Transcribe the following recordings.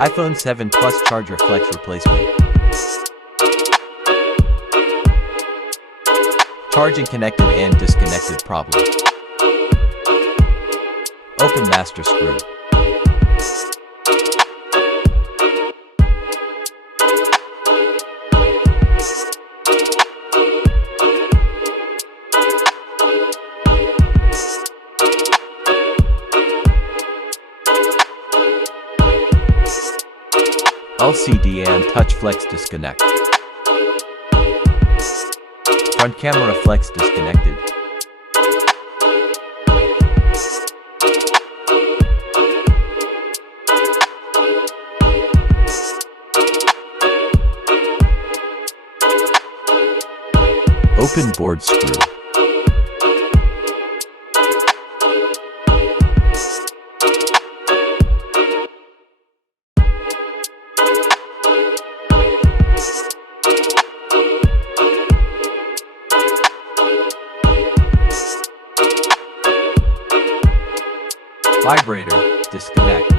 iPhone 7 Plus charger flex replacement. Charging connected and disconnected problem. Open master screw. LCD and touch flex disconnect. Front camera flex disconnected. Open board screw. Vibrator, disconnect.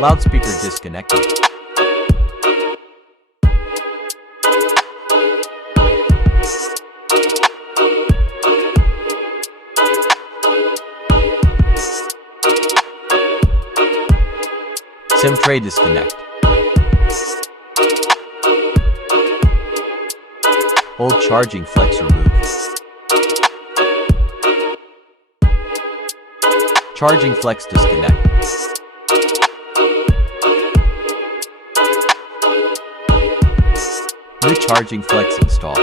Loudspeaker disconnected. SIM tray disconnect. Old charging flex removed. Charging flex disconnect. New charging flex install.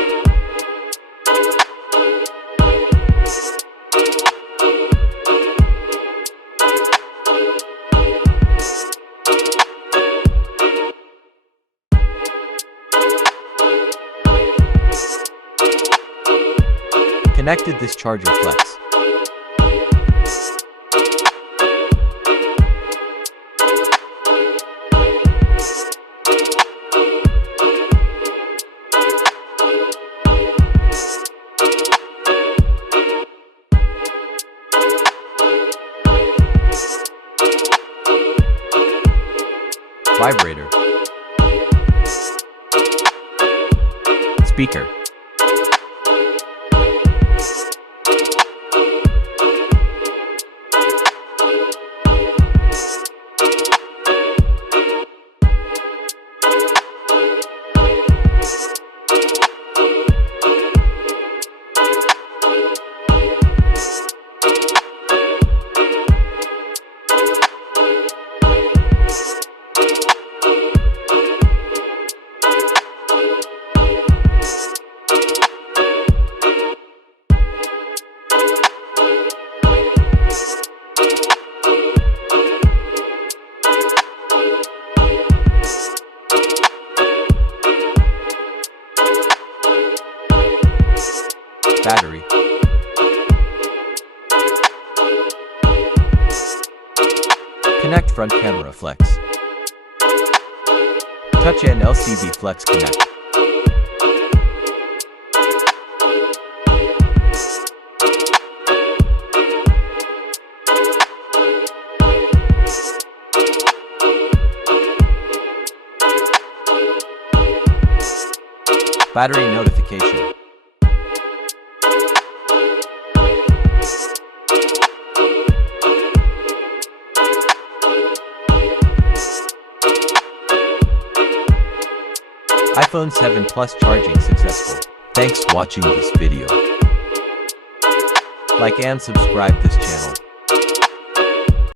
Connected this charger flex. Vibrator. Speaker. Battery. Connect front camera flex. Touch and LCD flex connect. Battery notification. iPhone 7 Plus charging successful. Thanks for watching this video. Like and subscribe this channel.